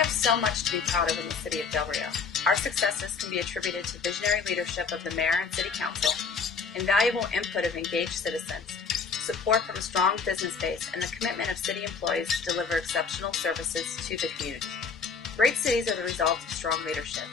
have so much to be proud of in the City of Del Rio. Our successes can be attributed to visionary leadership of the Mayor and City Council, invaluable input of engaged citizens, support from a strong business base, and the commitment of city employees to deliver exceptional services to the community. Great cities are the result of strong leadership.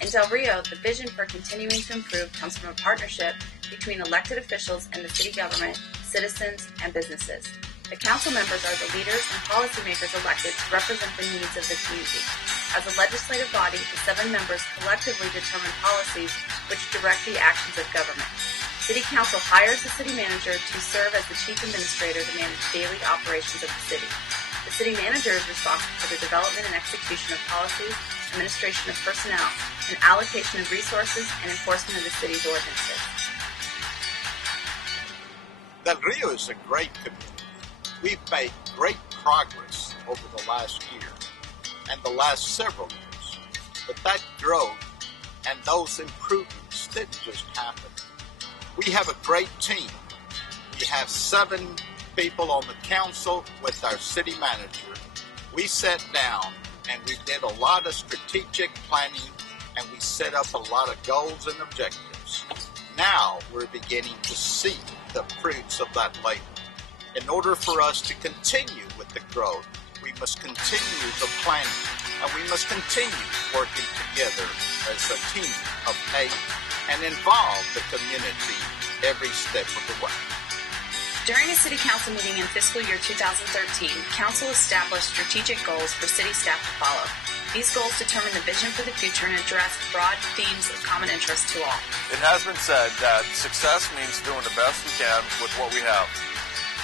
In Del Rio, the vision for continuing to improve comes from a partnership between elected officials and the city government, citizens, and businesses. The council members are the leaders and policymakers elected to represent the needs of the community. As a legislative body, the 7 members collectively determine policies which direct the actions of government. City Council hires the city manager to serve as the chief administrator to manage daily operations of the city. The city manager is responsible for the development and execution of policies, administration of personnel, and allocation of resources and enforcement of the city's ordinances. Del Rio is a great community. We've made great progress over the last year and the last several years, but that growth and those improvements didn't just happen. We have a great team. We have 7 people on the council with our city manager. We sat down and we did a lot of strategic planning and we set up a lot of goals and objectives. Now we're beginning to see the fruits of that labor. In order for us to continue with the growth, we must continue the planning, and we must continue working together as a team of faith and involve the community every step of the way. During a City Council meeting in fiscal year 2013, Council established strategic goals for City staff to follow. These goals determine the vision for the future and address broad themes of common interest to all. It has been said that success means doing the best we can with what we have.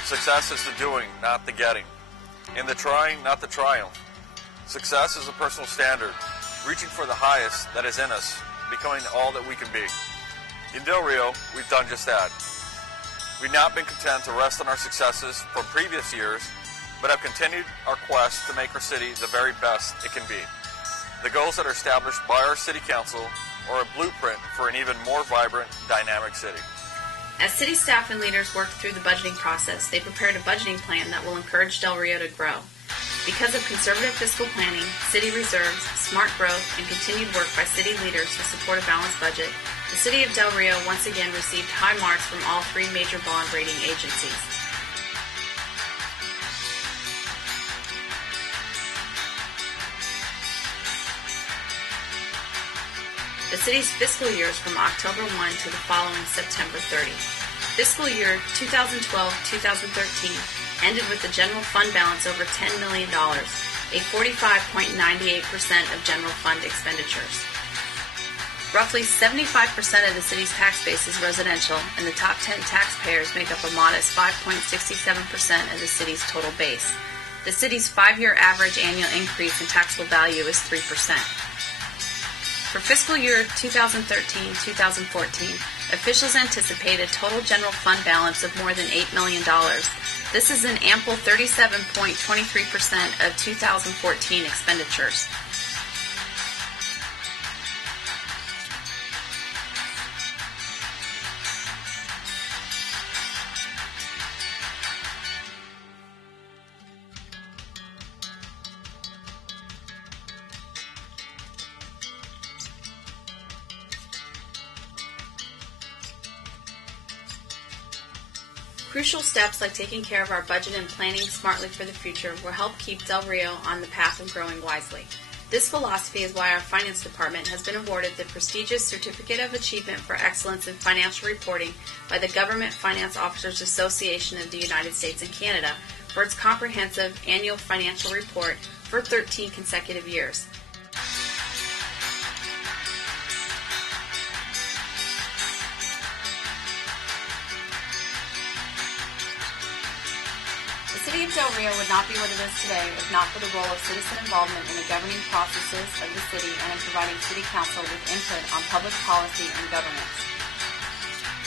Success is the doing, not the getting. In the trying, not the triumph. Success is a personal standard, reaching for the highest that is in us, becoming all that we can be. In Del Rio, we've done just that. We've not been content to rest on our successes from previous years, but have continued our quest to make our city the very best it can be. The goals that are established by our City Council are a blueprint for an even more vibrant, dynamic city. As city staff and leaders work through the budgeting process, they prepared a budgeting plan that will encourage Del Rio to grow. Because of conservative fiscal planning, city reserves, smart growth, and continued work by city leaders to support a balanced budget, the City of Del Rio once again received high marks from all 3 major bond rating agencies. The city's fiscal years from October 1 to the following September 30. Fiscal year 2012-2013 ended with a general fund balance over $10 million, a 45.98% of general fund expenditures. Roughly 75% of the city's tax base is residential, and the top 10 taxpayers make up a modest 5.67% of the city's total base. The city's 5-year average annual increase in taxable value is 3%. For fiscal year 2013-2014, officials anticipate a total general fund balance of more than $8 million. This is an ample 37.23% of 2014 expenditures. Crucial steps like taking care of our budget and planning smartly for the future will help keep Del Rio on the path of growing wisely. This philosophy is why our finance department has been awarded the prestigious Certificate of Achievement for Excellence in Financial Reporting by the Government Finance Officers Association of the United States and Canada for its comprehensive annual financial report for 13 consecutive years. The City of Del Rio would not be what it is today if not for the role of citizen involvement in the governing processes of the city and in providing City Council with input on public policy and governance.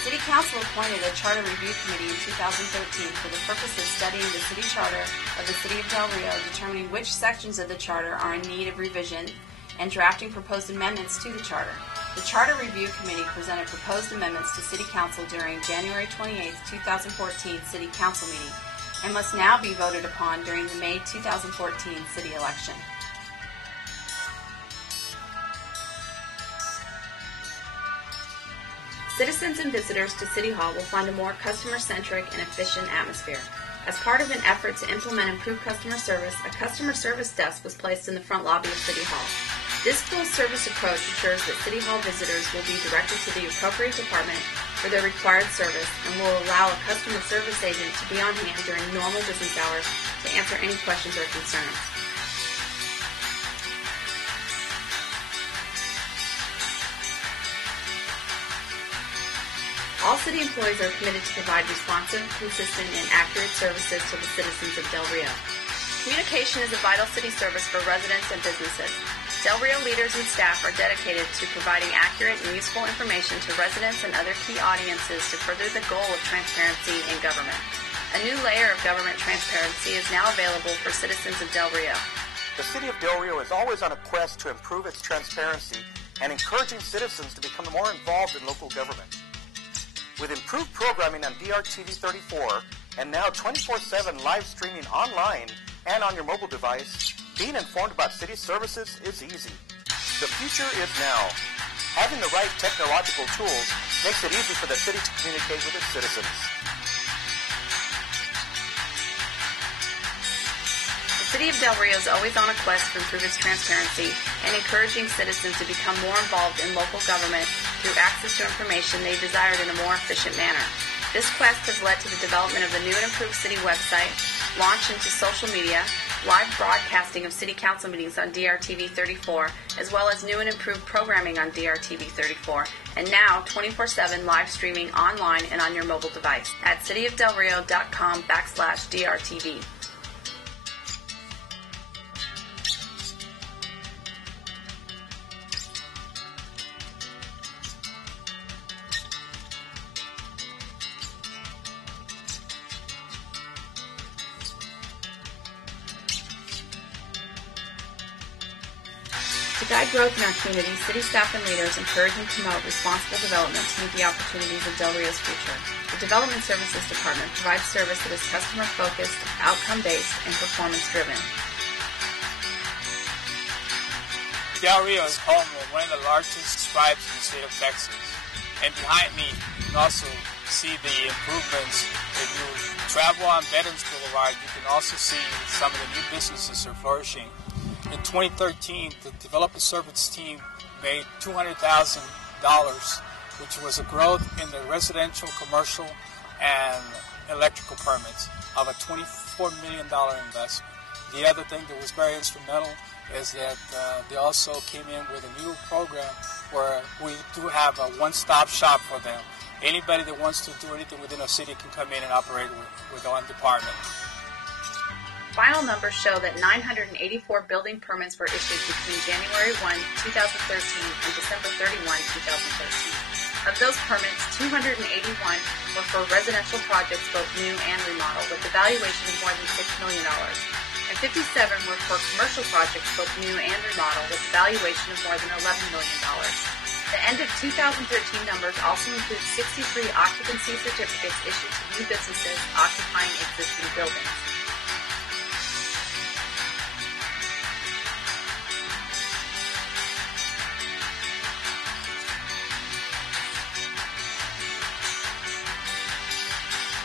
City Council appointed a Charter Review Committee in 2013 for the purpose of studying the city charter of the City of Del Rio, determining which sections of the charter are in need of revision, and drafting proposed amendments to the charter. The Charter Review Committee presented proposed amendments to City Council during January 28, 2014 City Council meeting, and must now be voted upon during the May 2014 city election. Citizens and visitors to City Hall will find a more customer-centric and efficient atmosphere. As part of an effort to implement improved customer service, a customer service desk was placed in the front lobby of City Hall. This full-service approach ensures that City Hall visitors will be directed to the appropriate department for their required service and will allow a customer service agent to be on hand during normal business hours to answer any questions or concerns. All city employees are committed to provide responsive, consistent, and accurate services to the citizens of Del Rio. Communication is a vital city service for residents and businesses. Del Rio leaders and staff are dedicated to providing accurate and useful information to residents and other key audiences to further the goal of transparency in government. A new layer of government transparency is now available for citizens of Del Rio. The City of Del Rio is always on a quest to improve its transparency and encouraging citizens to become more involved in local government. With improved programming on DRTV 34 and now 24/7 live streaming online and on your mobile device, being informed about city services is easy. The future is now. Having the right technological tools makes it easy for the city to communicate with its citizens. The City of Del Rio is always on a quest to improve its transparency and encouraging citizens to become more involved in local government through access to information they desired in a more efficient manner. This quest has led to the development of the new and improved city website, launch into social media, live broadcasting of City Council meetings on DRTV 34, as well as new and improved programming on DRTV 34, and now 24/7 live streaming online and on your mobile device at cityofdelrio.com/DRTV. To guide growth in our community, city staff and leaders encourage and promote responsible development to meet the opportunities of Del Rio's future. The Development Services Department provides service that is customer-focused, outcome-based, and performance-driven. Del Rio is home of one of the largest tribes in the state of Texas. And behind me, you can also see the improvements. If you travel on Veterans Boulevard, you can also see some of the new businesses are flourishing. In 2013, the Development Service team made $200,000, which was a growth in the residential, commercial, and electrical permits of a $24 million investment. The other thing that was very instrumental is that they also came in with a new program where we do have a one-stop shop for them. Anybody that wants to do anything within a city can come in and operate with one department. Final numbers show that 984 building permits were issued between January 1, 2013 and December 31, 2013. Of those permits, 281 were for residential projects, both new and remodel, with a valuation of more than $6 million. And 57 were for commercial projects, both new and remodel, with a valuation of more than $11 million. The end of 2013 numbers also include 63 occupancy certificates issued to new businesses occupying existing buildings.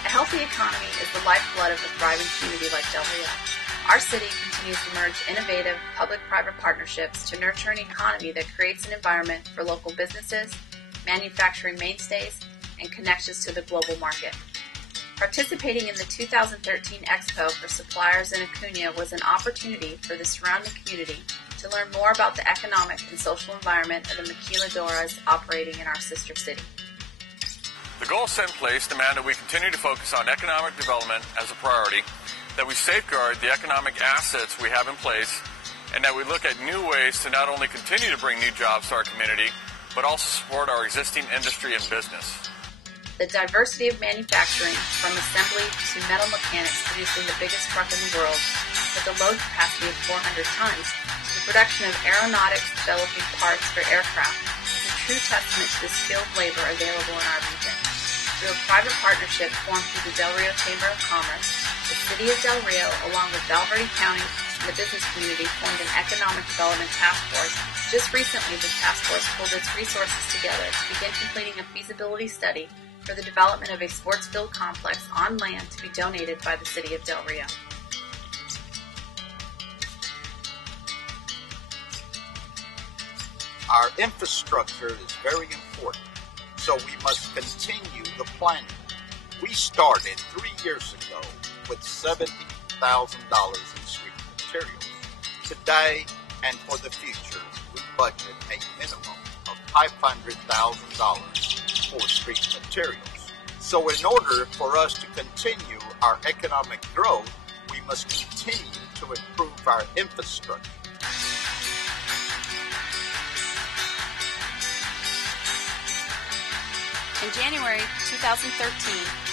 A healthy economy is the lifeblood of a thriving community like Del Rio. Our city continues to merge innovative public-private partnerships to nurture an economy that creates an environment for local businesses, manufacturing mainstays, and connections to the global market. Participating in the 2013 Expo for Suppliers in Acuña was an opportunity for the surrounding community to learn more about the economic and social environment of the maquiladoras operating in our sister city. The goals set in place demand that we continue to focus on economic development as a priority, that we safeguard the economic assets we have in place, and that we look at new ways to not only continue to bring new jobs to our community, but also support our existing industry and business. The diversity of manufacturing, from assembly to metal mechanics producing the biggest truck in the world, with a load capacity of 400 tons, to the production of aeronautics developing parts for aircraft, is a true testament to the skilled labor available in our region. Through a private partnership formed through the Del Rio Chamber of Commerce, the City of Del Rio, along with Val Verde County, and the business community formed an economic development task force. Just recently, this task force pulled its resources together to begin completing a feasibility study for the development of a sports field complex on land to be donated by the City of Del Rio. Our infrastructure is very important, so we must continue the planning. We started 3 years ago with $70,000 in street materials. Today and for the future, we budget a minimum of $500,000 for street materials. So in order for us to continue our economic growth, we must continue to improve our infrastructure. In January 2013,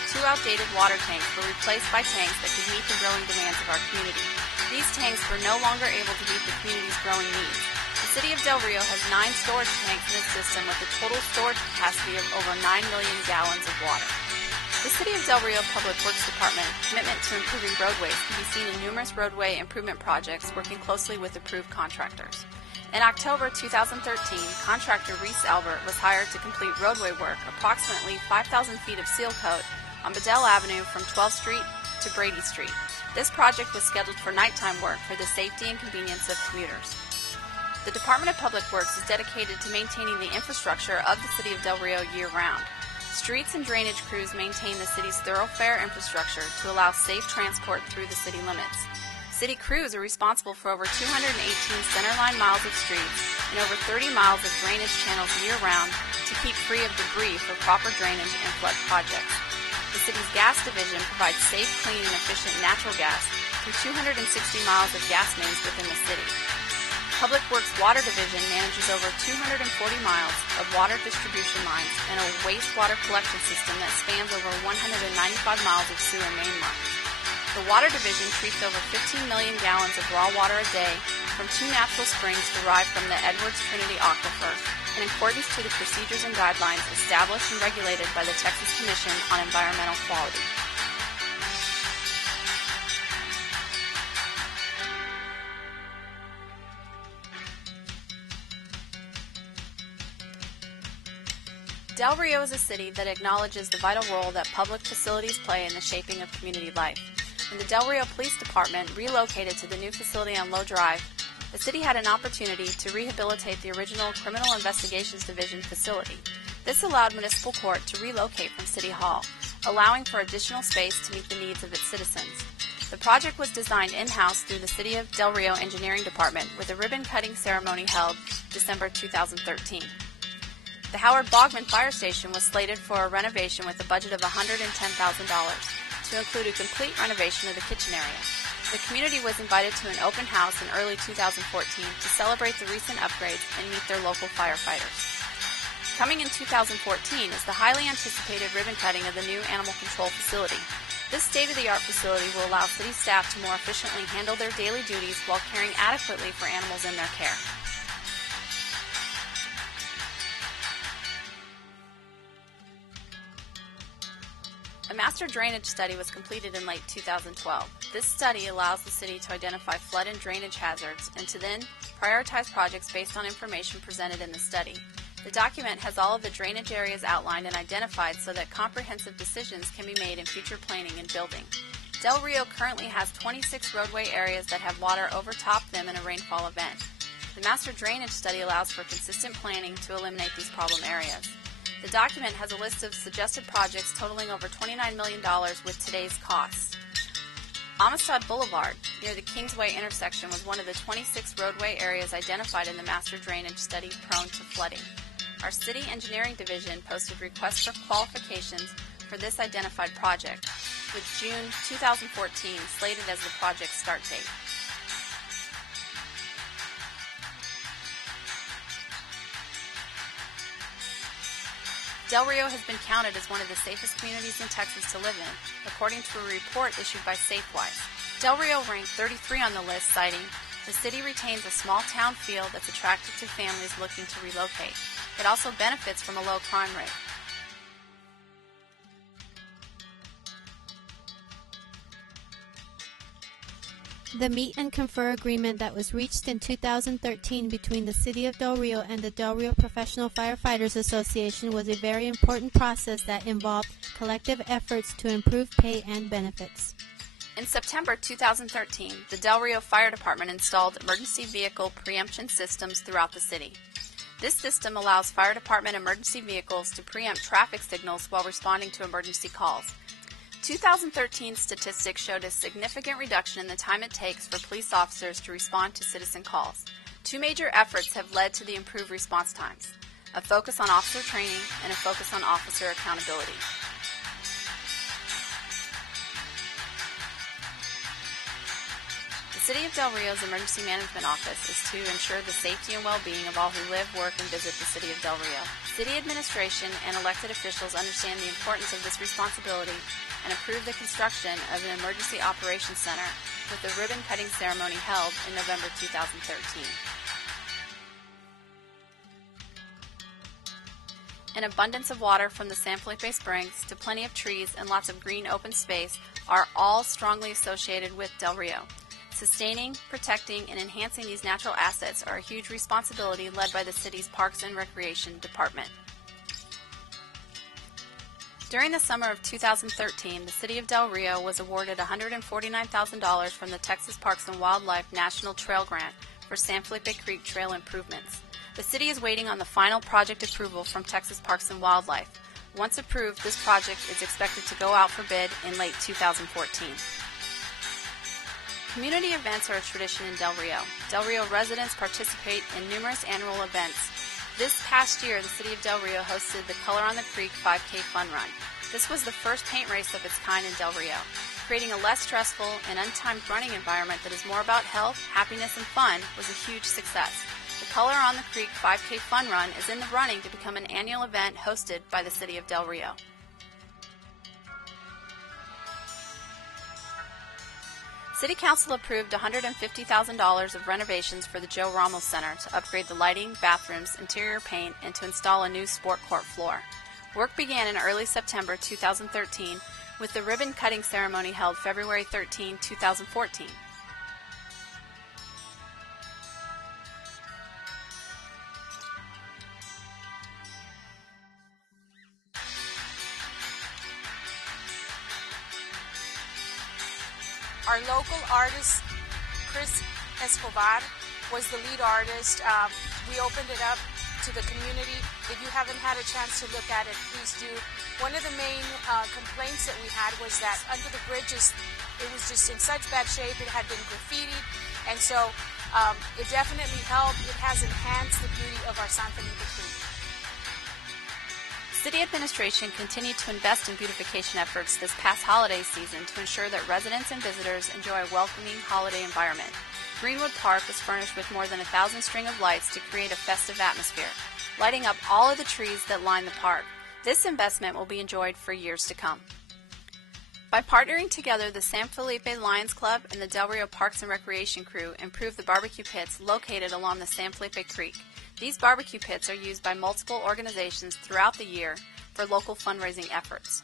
2 outdated water tanks were replaced by tanks that could meet the growing demands of our community. These tanks were no longer able to meet the community's growing needs. The City of Del Rio has 9 storage tanks in its system with a total storage capacity of over 9 million gallons of water. The City of Del Rio Public Works Department commitment to improving roadways can be seen in numerous roadway improvement projects working closely with approved contractors. In October 2013, contractor Reese Albert was hired to complete roadway work approximately 5,000 feet of seal coat on Bedell Avenue from 12th Street to Brady Street. This project was scheduled for nighttime work for the safety and convenience of commuters. The Department of Public Works is dedicated to maintaining the infrastructure of the City of Del Rio year-round. Streets and drainage crews maintain the city's thoroughfare infrastructure to allow safe transport through the city limits. City crews are responsible for over 218 centerline miles of streets and over 30 miles of drainage channels year-round to keep free of debris for proper drainage and flood projects. The city's gas division provides safe, clean, and efficient natural gas through 260 miles of gas mains within the city. Public Works Water Division manages over 240 miles of water distribution lines and a wastewater collection system that spans over 195 miles of sewer main lines. The Water Division treats over 15 million gallons of raw water a day from 2 natural springs derived from the Edwards Trinity Aquifer in accordance to the procedures and guidelines established and regulated by the Texas Commission on Environmental Quality. Del Rio is a city that acknowledges the vital role that public facilities play in the shaping of community life. When the Del Rio Police Department relocated to the new facility on Low Drive, the city had an opportunity to rehabilitate the original Criminal Investigations Division facility. This allowed municipal court to relocate from City Hall, allowing for additional space to meet the needs of its citizens. The project was designed in-house through the City of Del Rio Engineering Department with a ribbon-cutting ceremony held December 2013. The Howard Bogman Fire Station was slated for a renovation with a budget of $110,000 to include a complete renovation of the kitchen area. The community was invited to an open house in early 2014 to celebrate the recent upgrades and meet their local firefighters. Coming in 2014 is the highly anticipated ribbon cutting of the new animal control facility. This state-of-the-art facility will allow city staff to more efficiently handle their daily duties while caring adequately for animals in their care. A master drainage study was completed in late 2012. This study allows the city to identify flood and drainage hazards and to then prioritize projects based on information presented in the study. The document has all of the drainage areas outlined and identified so that comprehensive decisions can be made in future planning and building. Del Rio currently has 26 roadway areas that have water overtop them in a rainfall event. The master drainage study allows for consistent planning to eliminate these problem areas. The document has a list of suggested projects totaling over $29 million with today's costs. Amistad Boulevard, near the Kingsway intersection, was one of the 26 roadway areas identified in the master drainage study prone to flooding. Our City Engineering Division posted requests for qualifications for this identified project, with June 2014 slated as the project's start date. Del Rio has been counted as one of the safest communities in Texas to live in, according to a report issued by SafeWise. Del Rio ranked 33 on the list, citing, "The city retains a small town feel that's attractive to families looking to relocate. It also benefits from a low crime rate." The Meet and Confer agreement that was reached in 2013 between the City of Del Rio and the Del Rio Professional Firefighters Association was a very important process that involved collective efforts to improve pay and benefits. In September 2013, the Del Rio Fire Department installed emergency vehicle preemption systems throughout the city. This system allows fire department emergency vehicles to preempt traffic signals while responding to emergency calls. 2013 statistics showed a significant reduction in the time it takes for police officers to respond to citizen calls. Two major efforts have led to the improved response times: a focus on officer training and a focus on officer accountability. The City of Del Rio's Emergency Management Office is to ensure the safety and well-being of all who live, work, and visit the City of Del Rio. City administration and elected officials understand the importance of this responsibility and approved the construction of an Emergency Operations Center with the ribbon-cutting ceremony held in November 2013. An abundance of water from the San Felipe Springs to plenty of trees and lots of green open space are all strongly associated with Del Rio. Sustaining, protecting, and enhancing these natural assets are a huge responsibility led by the city's Parks and Recreation Department. During the summer of 2013, the City of Del Rio was awarded $149,000 from the Texas Parks and Wildlife National Trail Grant for San Felipe Creek Trail improvements. The city is waiting on the final project approval from Texas Parks and Wildlife. Once approved, this project is expected to go out for bid in late 2014. Community events are a tradition in Del Rio. Del Rio residents participate in numerous annual events. This past year, the City of Del Rio hosted the Color on the Creek 5K Fun Run. This was the first paint race of its kind in Del Rio. Creating a less stressful and untimed running environment that is more about health, happiness, and fun was a huge success. The Color on the Creek 5K Fun Run is in the running to become an annual event hosted by the City of Del Rio. City Council approved $150,000 of renovations for the Joe Ramos Center to upgrade the lighting, bathrooms, interior paint, and to install a new sport court floor. Work began in early September 2013 with the ribbon-cutting ceremony held February 13, 2014. Our local artist, Chris Escobar, was the lead artist. We opened it up to the community. If you haven't had a chance to look at it, please do. One of the main complaints that we had was that under the bridges, it was just in such bad shape. It had been graffitied, and so it definitely helped. It has enhanced the beauty of our San Felipe Creek. City administration continued to invest in beautification efforts this past holiday season to ensure that residents and visitors enjoy a welcoming holiday environment. Greenwood Park was furnished with more than 1,000 string of lights to create a festive atmosphere, lighting up all of the trees that line the park. This investment will be enjoyed for years to come. By partnering together, the San Felipe Lions Club and the Del Rio Parks and Recreation crew improved the barbecue pits located along the San Felipe Creek. These barbecue pits are used by multiple organizations throughout the year for local fundraising efforts.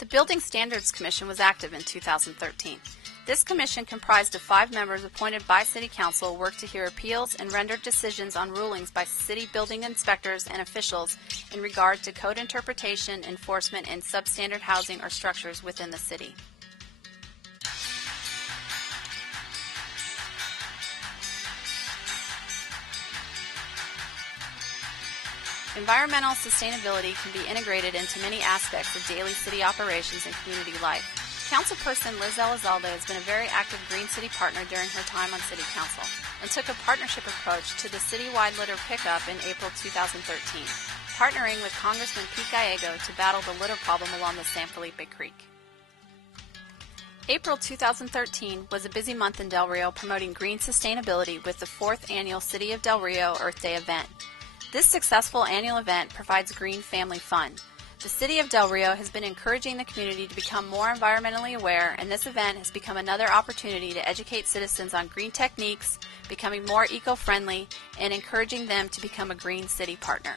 The Building Standards Commission was active in 2013. This commission, comprised of 5 members appointed by City Council, worked to hear appeals and render decisions on rulings by city building inspectors and officials in regard to code interpretation, enforcement, and substandard housing or structures within the city. Environmental sustainability can be integrated into many aspects of daily city operations and community life. Councilperson Liz Elizalde has been a very active Green City partner during her time on City Council and took a partnership approach to the citywide litter pickup in April 2013, partnering with Congressman Pete Gallego to battle the litter problem along the San Felipe Creek. April 2013 was a busy month in Del Rio promoting green sustainability with the 4th annual City of Del Rio Earth Day event. This successful annual event provides green family fun. The City of Del Rio has been encouraging the community to become more environmentally aware, and this event has become another opportunity to educate citizens on green techniques, becoming more eco-friendly, and encouraging them to become a Green City partner.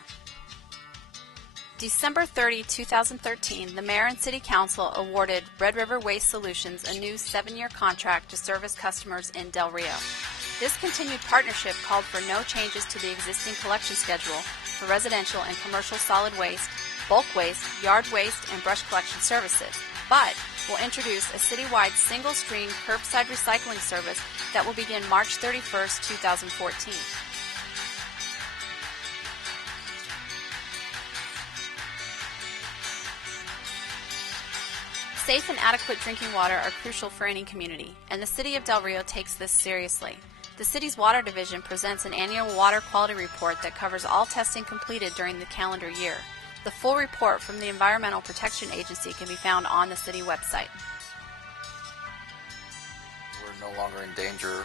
December 30, 2013, the Mayor and City Council awarded Red River Waste Solutions a new 7-year contract to service customers in Del Rio. This continued partnership called for no changes to the existing collection schedule for residential and commercial solid waste, bulk waste, yard waste, and brush collection services, but will introduce a citywide single-stream curbside recycling service that will begin March 31, 2014. Safe and adequate drinking water are crucial for any community, and the City of Del Rio takes this seriously. The city's Water Division presents an annual water quality report that covers all testing completed during the calendar year. The full report from the Environmental Protection Agency can be found on the city website. We're no longer in danger,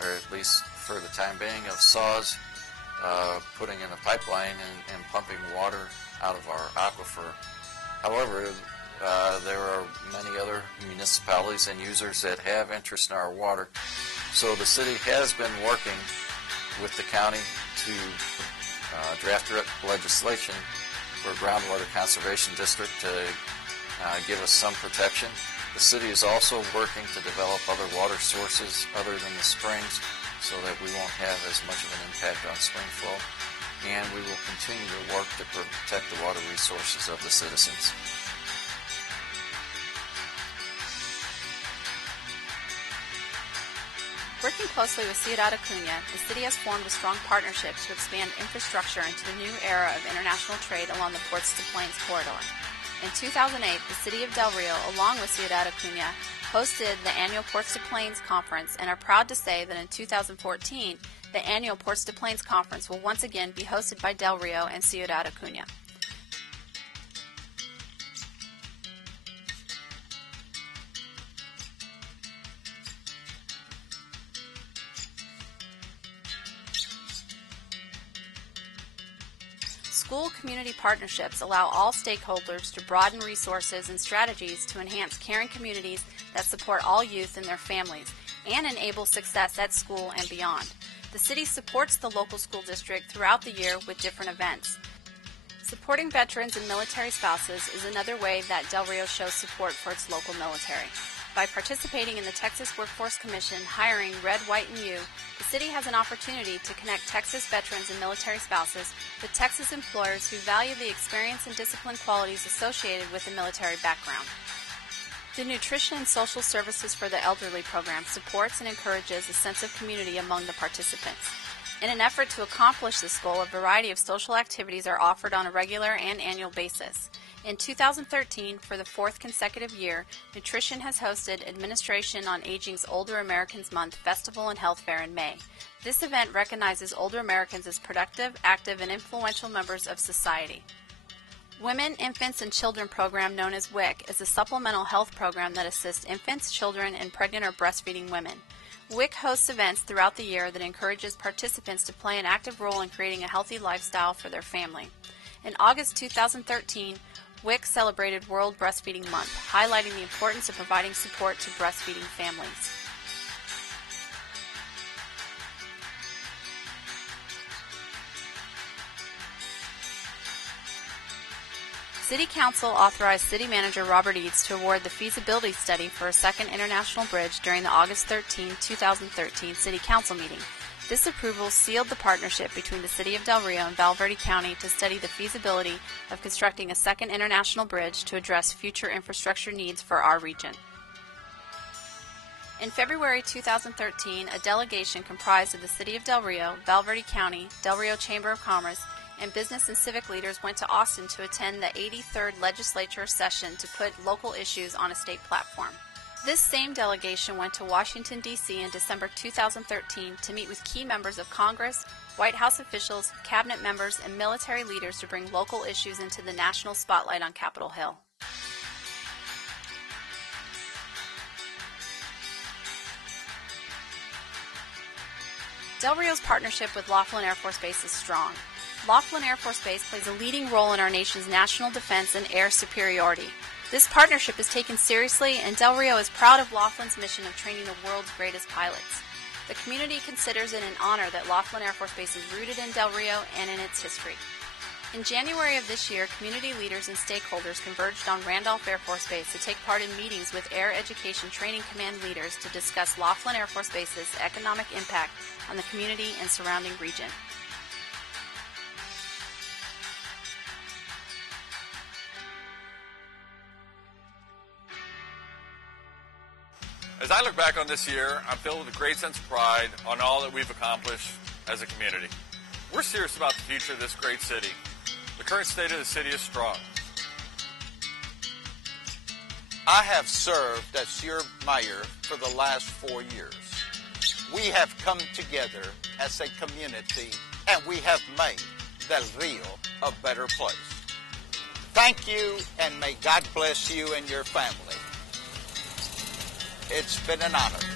or at least for the time being, of saws putting in a pipeline and pumping water out of our aquifer. However, there are many other municipalities and users that have interest in our water. So the city has been working with the county to draft legislation for a groundwater conservation district to give us some protection. The city is also working to develop other water sources other than the springs so that we won't have as much of an impact on spring flow. And we will continue to work to protect the water resources of the citizens. Working closely with Ciudad Acuña, the city has formed a strong partnership to expand infrastructure into the new era of international trade along the Ports to Plains corridor. In 2008, the city of Del Rio, along with Ciudad Acuña, hosted the annual Ports to Plains Conference and are proud to say that in 2014, the annual Ports to Plains Conference will once again be hosted by Del Rio and Ciudad Acuña. School community partnerships allow all stakeholders to broaden resources and strategies to enhance caring communities that support all youth and their families and enable success at school and beyond. The city supports the local school district throughout the year with different events. Supporting veterans and military spouses is another way that Del Rio shows support for its local military. By participating in the Texas Workforce Commission hiring Red, White, and You, the city has an opportunity to connect Texas veterans and military spouses with Texas employers who value the experience and discipline qualities associated with a military background. The Nutrition and Social Services for the Elderly program supports and encourages a sense of community among the participants. In an effort to accomplish this goal, a variety of social activities are offered on a regular and annual basis. In 2013, for the 4th consecutive year, Nutrition has hosted Administration on Aging's Older Americans Month Festival and Health Fair in May. This event recognizes older Americans as productive, active, and influential members of society. Women, Infants, and Children program known as WIC is a supplemental health program that assists infants, children, and pregnant or breastfeeding women. WIC hosts events throughout the year that encourages participants to play an active role in creating a healthy lifestyle for their family. In August 2013, WIC celebrated World Breastfeeding Month, highlighting the importance of providing support to breastfeeding families. City Council authorized City Manager Robert Eads to award the feasibility study for a second international bridge during the August 13, 2013 City Council meeting. This approval sealed the partnership between the City of Del Rio and Val Verde County to study the feasibility of constructing a second international bridge to address future infrastructure needs for our region. In February 2013, a delegation comprised of the City of Del Rio, Val Verde County, Del Rio Chamber of Commerce, and business and civic leaders went to Austin to attend the 83rd legislature session to put local issues on a state platform. This same delegation went to Washington, D.C. in December 2013 to meet with key members of Congress, White House officials, cabinet members, and military leaders to bring local issues into the national spotlight on Capitol Hill. Del Rio's partnership with Laughlin Air Force Base is strong. Laughlin Air Force Base plays a leading role in our nation's national defense and air superiority. This partnership is taken seriously, and Del Rio is proud of Laughlin's mission of training the world's greatest pilots. The community considers it an honor that Laughlin Air Force Base is rooted in Del Rio and in its history. In January of this year, community leaders and stakeholders converged on Randolph Air Force Base to take part in meetings with Air Education Training Command leaders to discuss Laughlin Air Force Base's economic impact on the community and surrounding region. As I look back on this year, I'm filled with a great sense of pride on all that we've accomplished as a community. We're serious about the future of this great city. The current state of the city is strong. I have served as your mayor for the last 4 years. We have come together as a community and we have made Del Rio a better place. Thank you, and may God bless you and your family. It's been an honor.